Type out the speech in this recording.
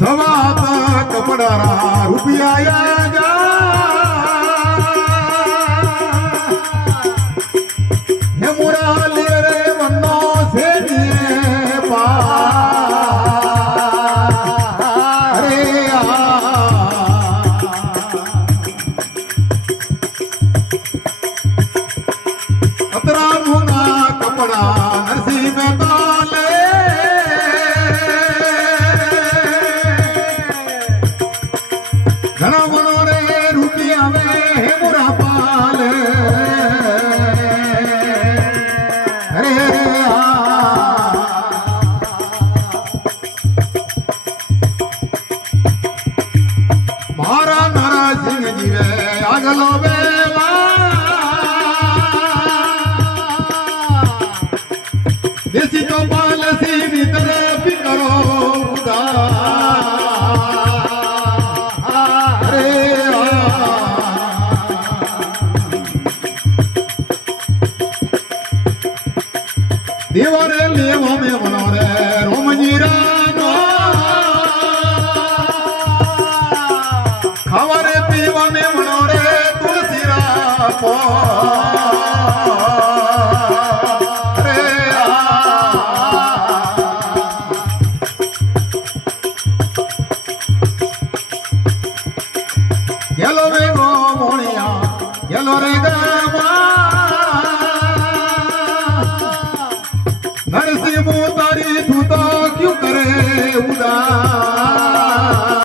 સવા કપડા રૂપિયા જા હે મુરાલી રે વનો સેડીએ પા રે અતરા મુના કપડા નરસિંહ મહેતા લે ઘણા વણો રે રૂપિયા વે હે મુરા પાલ અરે મારા નરસિંહજી રે આગલો દેશી તો પાલસી ની તરફ કરો અરે દેવરે લેવો મે વનો રે રોમજી રાનો ખાવારે પીવાને વનો રે તુલસી રાપો Yellow ring, oh, Monia, yellow ring.